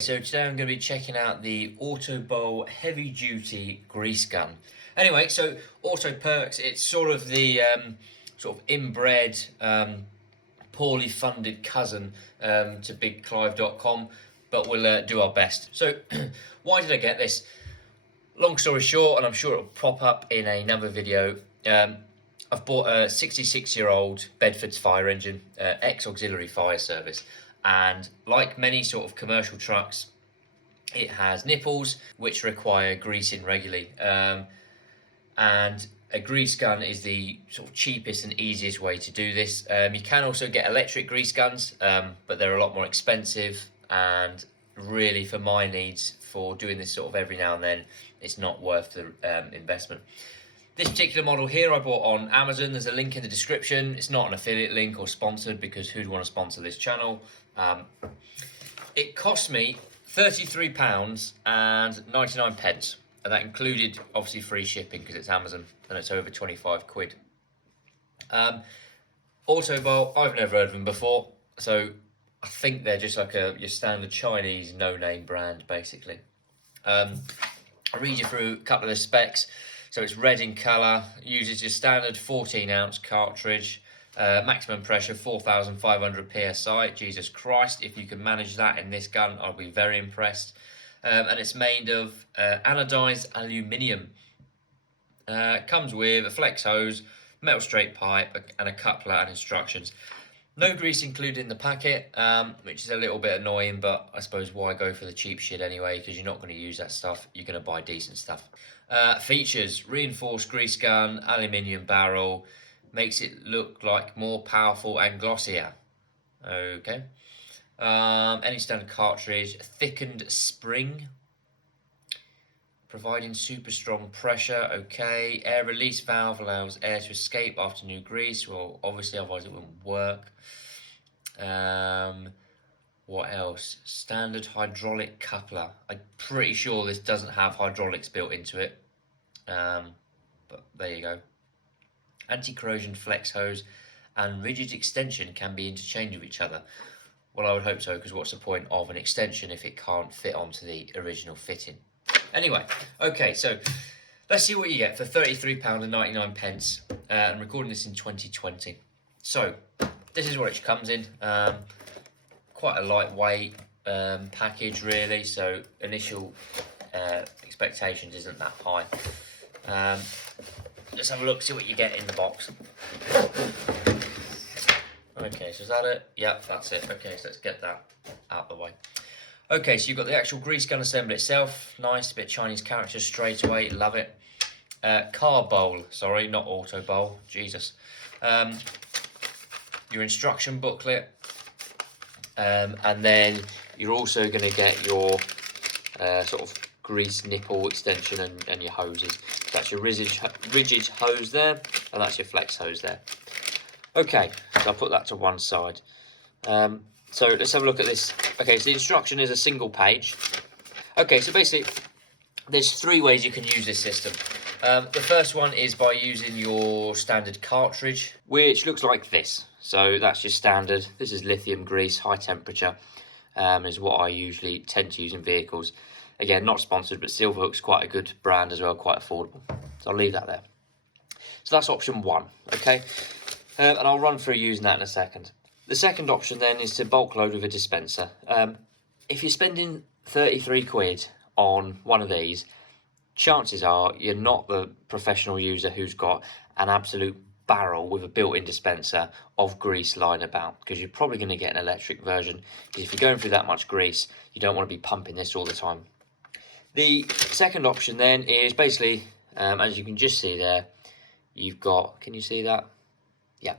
So today I'm going to be checking out the CarBole heavy duty grease gun. Anyway, so Auto Perks, it's sort of the sort of inbred, poorly funded cousin to BigClive.com, but we'll do our best. So why did I get this? Long story short, and I'm sure it'll pop up in another video, I've bought a 66-year-old Bedford's fire engine, ex-auxiliary fire service. And like many sort of commercial trucks, it has nipples which require greasing regularly. And a grease gun is the sort of cheapest and easiest way to do this. You can also get electric grease guns, but they're a lot more expensive, and really for my needs, for doing this sort of every now and then, it's not worth the investment. This particular model here I bought on Amazon. There's a link in the description. It's not an affiliate link or sponsored, because who'd want to sponsor this channel? It cost me £33.99, and that included obviously free shipping because it's Amazon, and it's over 25 quid. CarBole, I've never heard of them before, so I think they're just like your standard Chinese no-name brand, basically. I'll read you through a couple of the specs. So it's red in colour, uses your standard 14-ounce cartridge, maximum pressure 4,500 psi. Jesus Christ, if you can manage that in this gun, I'll be very impressed. And it's made of anodized aluminium. Comes with a flex hose, metal straight pipe, and a coupler and instructions. No grease included in the packet, which is a little bit annoying, but I suppose why go for the cheap shit anyway, because you're not going to use that stuff. You're going to buy decent stuff. Features: reinforced grease gun, aluminium barrel, makes it look like more powerful and glossier. Okay. Any standard cartridge, thickened spring, providing super strong pressure. Okay. Air release valve allows air to escape after new grease. Well, obviously, otherwise it wouldn't work. What else? Standard hydraulic coupler. I'm pretty sure this doesn't have hydraulics built into it. But there you go. Anti-corrosion flex hose and rigid extension can be interchanged with each other. Well, I would hope so, because what's the point of an extension if it can't fit onto the original fitting? Anyway, okay, so let's see what you get for £33.99. I'm recording this in 2020. So this is what it comes in. Quite a lightweight package, really. So initial expectations isn't that high. Let's have a look, see what you get in the box. Okay, so is that it? Yeah, that's it. Okay, so let's get that out of the way. Okay, so you've got the actual grease gun assembly itself. Nice, bit Chinese characters straight away. Love it. CarBole, sorry, not CarBole. Jesus. Your instruction booklet. And then you're also going to get your sort of grease nipple extension and your hoses. That's your rigid hose there, and that's your flex hose there. Okay, so I'll put that to one side. So let's have a look at this. Okay, so the instruction is a single page. Okay, so basically, there's three ways you can use this system. The first one is by using your standard cartridge, which looks like this. So that's your standard. This is Lithium Grease, high temperature, is what I usually tend to use in vehicles. Again, not sponsored, but Silverhook's quite a good brand as well, quite affordable. So I'll leave that there. So that's option one, okay? And I'll run through using that in a second. The second option then is to bulk load with a dispenser. If you're spending 33 quid on one of these, chances are you're not the professional user who's got an absolute barrel with a built-in dispenser of grease lying about, because you're probably going to get an electric version, because if you're going through that much grease, you don't want to be pumping this all the time. The second option then is basically, as you can just see there, you've got, can you see that? Yeah,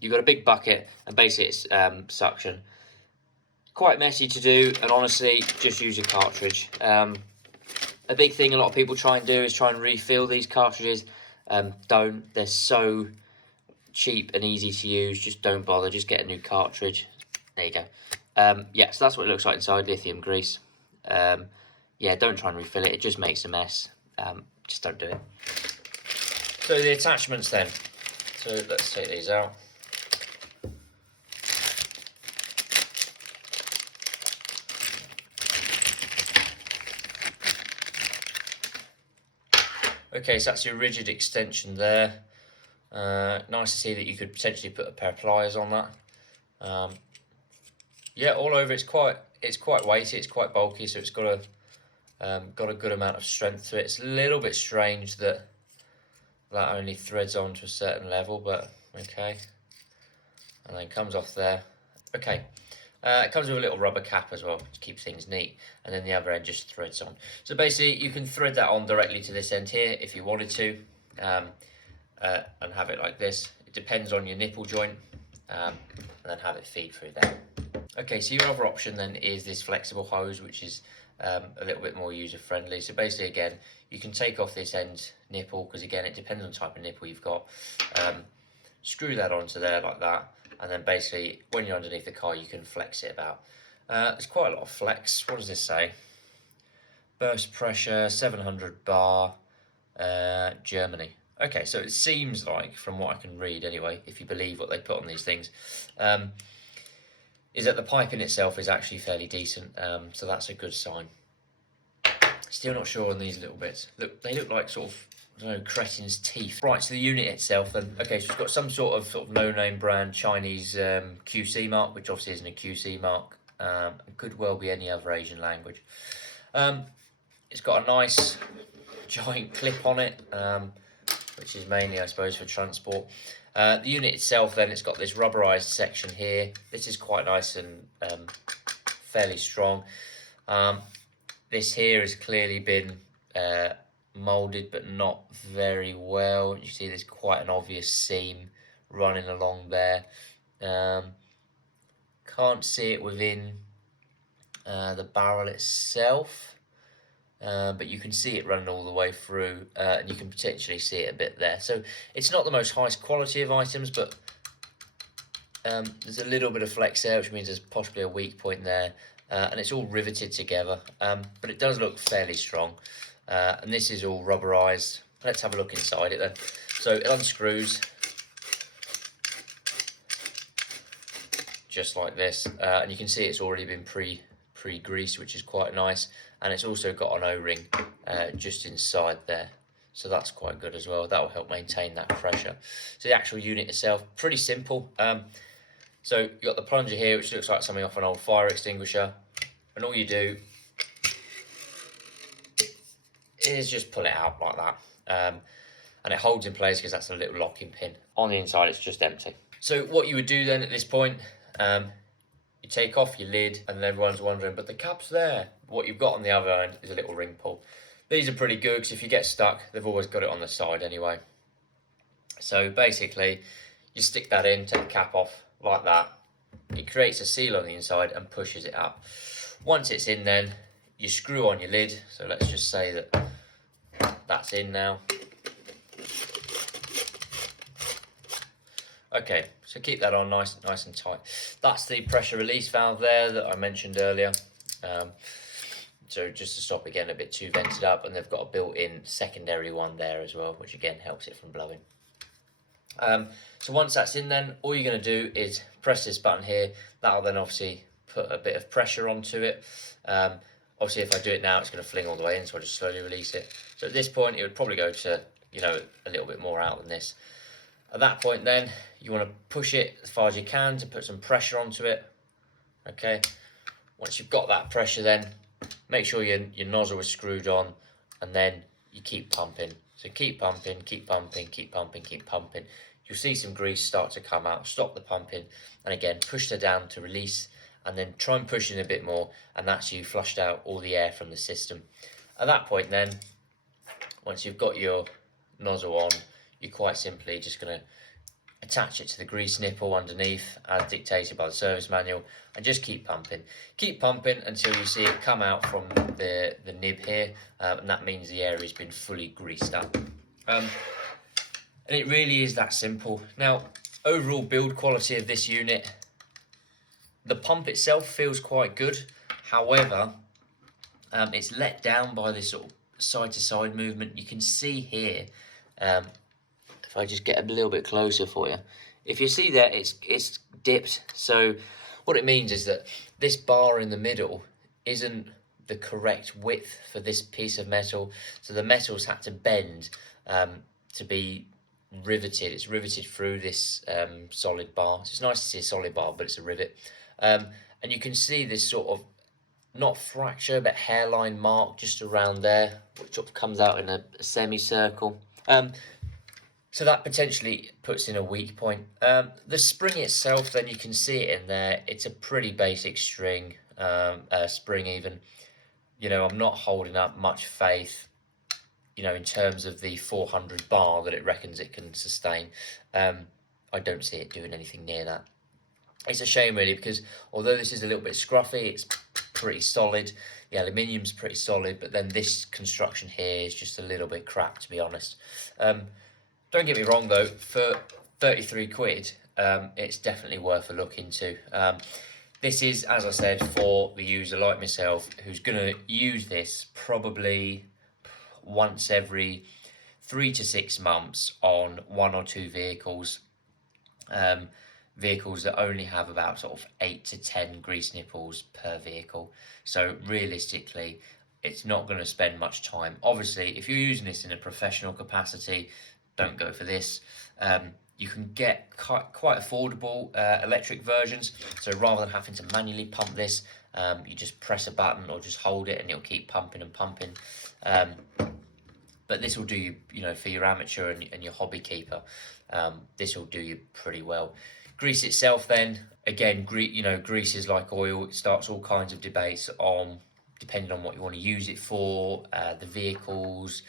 you've got a big bucket, and basically it's suction. Quite messy to do, and honestly, just use your cartridge. A big thing a lot of people try and do is try and refill these cartridges. Don't. They're so cheap and easy to use. Just don't bother. Just get a new cartridge. There you go. Yeah, so that's what it looks like inside, Lithium Grease. Yeah, don't try and refill it. It just makes a mess. Just don't do it. So the attachments then. So let's take these out. Okay, so that's your rigid extension there. Nice to see that you could potentially put a pair of pliers on that. Yeah, all over it's quite weighty, it's quite bulky, so it's got a good amount of strength to it. It's a little bit strange that only threads on to a certain level, but okay. And then comes off there. Okay. It comes with a little rubber cap as well to keep things neat, and then the other end just threads on. So basically you can thread that on directly to this end here if you wanted to, and have it like this. It depends on your nipple joint, and then have it feed through there. Okay, so your other option then is this flexible hose, which is a little bit more user friendly. So basically, again, you can take off this end nipple, because again it depends on the type of nipple you've got. Screw that onto there like that, and then basically when you're underneath the car you can flex it about. There's quite a lot of flex. What does this say? Burst pressure 700 bar, Germany. Okay, so it seems like, from what I can read anyway, if you believe what they put on these things, is that the piping itself is actually fairly decent, so that's a good sign. Still not sure on these little bits. Look, they look like sort of, I don't know, cretin's teeth. Right, so the unit itself then. Okay, so it's got some sort of no-name brand Chinese QC mark, which obviously isn't a QC mark. It could well be any other Asian language. It's got a nice giant clip on it, which is mainly, I suppose, for transport. The unit itself then, it's got this rubberized section here. This is quite nice and fairly strong. This here has clearly been moulded, but not very well. You see there's quite an obvious seam running along there. Can't see it within the barrel itself. But you can see it running all the way through, and you can potentially see it a bit there. So it's not the most highest quality of items, but there's a little bit of flex there, which means there's possibly a weak point there, and it's all riveted together, but it does look fairly strong, and this is all rubberized. Let's have a look inside it then. So it unscrews just like this, and you can see it's already been pre-greased, which is quite nice. And it's also got an O-ring just inside there, so that's quite good as well. That will help maintain that pressure. So the actual unit itself, pretty simple. So you've got the plunger here, which looks like something off an old fire extinguisher, and all you do is just pull it out like that, and it holds in place because that's a little locking pin. On the inside it's just empty. So what you would do then at this point, you take off your lid, and then everyone's wondering, but the cap's there. What you've got on the other end is a little ring pull. These are pretty good, because if you get stuck, they've always got it on the side anyway. So basically, you stick that in, take the cap off, like that. It creates a seal on the inside and pushes it up. Once it's in then, you screw on your lid. So let's just say that that's in now. Okay, so keep that on nice and tight. That's the pressure release valve there that I mentioned earlier. So just to stop it getting a bit too vented up, and they've got a built-in secondary one there as well, which again helps it from blowing. So once that's in then, all you're going to do is press this button here. That'll then obviously put a bit of pressure onto it. Obviously if I do it now, it's going to fling all the way in, so I'll just slowly release it. So at this point, it would probably go to, you know, a little bit more out than this. At that point then, you want to push it as far as you can to put some pressure onto it. Okay, once you've got that pressure then, make sure your nozzle is screwed on, and then you keep pumping. So keep pumping, keep pumping, keep pumping, keep pumping. You'll see some grease start to come out. Stop the pumping, and again, push it down to release, and then try and push in a bit more, and that's you flushed out all the air from the system. At that point then, once you've got your nozzle on, you're quite simply just going to attach it to the grease nipple underneath as dictated by the service manual, and just keep pumping. Keep pumping until you see it come out from the nib here, and that means the area's been fully greased up. And it really is that simple. Now, overall build quality of this unit, the pump itself feels quite good. However, it's let down by this sort of side-to-side movement. You can see here, if I just get a little bit closer for you, if you see there, it's dipped. So what it means is that this bar in the middle isn't the correct width for this piece of metal. So the metal's had to bend to be riveted. It's riveted through this solid bar. So it's nice to see a solid bar, but it's a rivet. And you can see this sort of, not fracture, but hairline mark just around there, which sort of comes out in a semicircle. So that potentially puts in a weak point. The spring itself, then you can see it in there. It's a pretty basic string, spring even. You know, I'm not holding up much faith, you know, in terms of the 400 bar that it reckons it can sustain. I don't see it doing anything near that. It's a shame really, because although this is a little bit scruffy, it's pretty solid. The aluminium's pretty solid, but then this construction here is just a little bit crap, to be honest. Don't get me wrong though, for 33 quid, it's definitely worth a look into. This is, as I said, for the user like myself, who's going to use this probably once every 3 to 6 months on 1 or 2 vehicles. Vehicles that only have about sort of 8 to 10 grease nipples per vehicle. So realistically, it's not going to spend much time. Obviously, if you're using this in a professional capacity, don't go for this. You can get quite affordable electric versions. So rather than having to manually pump this, you just press a button or just hold it and it'll keep pumping and pumping. But this will do you, you know, for your amateur and your hobby keeper. This will do you pretty well. Grease itself, then again, grease is like oil. It starts all kinds of debates on, depending on what you want to use it for, the vehicles,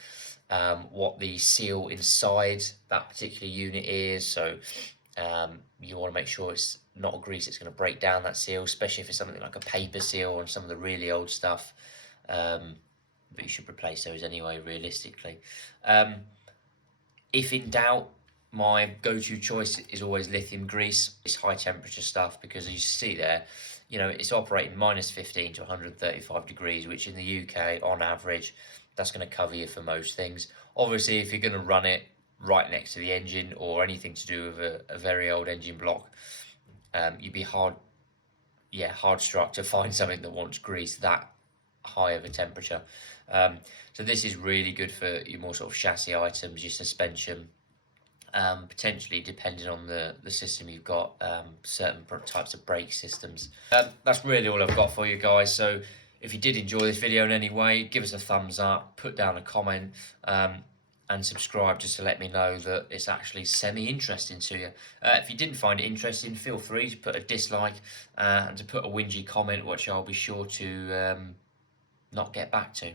what the seal inside that particular unit is. So you want to make sure it's not a grease that's going to break down that seal, especially if it's something like a paper seal or some of the really old stuff. But you should replace those anyway, realistically. If in doubt, my go-to choice is always lithium grease. It's high temperature stuff, because as you see there, you know, it's operating minus 15 to 135 degrees, which in the UK, on average, that's going to cover you for most things. Obviously, if you're going to run it right next to the engine or anything to do with a very old engine block, you'd be hard struck to find something that wants grease that high of a temperature. So this is really good for your more sort of chassis items, your suspension, potentially depending on the system you've got, certain types of brake systems. That's really all I've got for you guys. So if you did enjoy this video in any way, give us a thumbs up, put down a comment, and subscribe just to let me know that it's actually semi-interesting to you. If you didn't find it interesting, feel free to put a dislike and to put a whingy comment, which I'll be sure to not get back to.